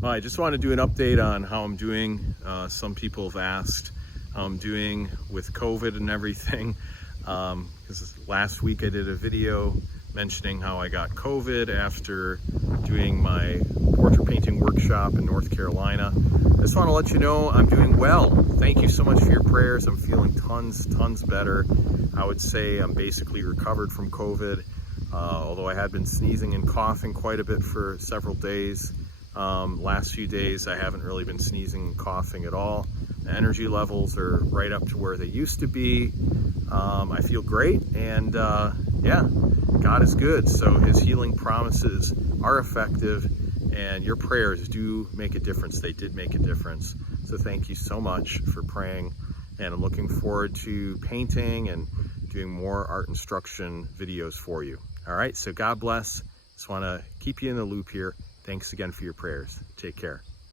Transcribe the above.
Well, I just want to do an update on how I'm doing. Some people have asked how I'm doing with COVID and everything. Because last week I did a video mentioning how I got COVID after doing my portrait painting workshop in North Carolina. I just want to let you know I'm doing well. Thank you so much for your prayers. I'm feeling tons better. I would say I'm basically recovered from COVID, although I had been sneezing and coughing quite a bit for several days. Last few days I haven't really been sneezing and coughing at all. The energy levels are right up to where they used to be. I feel great, and yeah, God is good. So his healing promises are effective, and your prayers do make a difference. They did make a difference. So thank you so much for praying, and I'm looking forward to painting and doing more art instruction videos for you. All right, so God bless. Just want to keep you in the loop here. Thanks again for your prayers. Take care.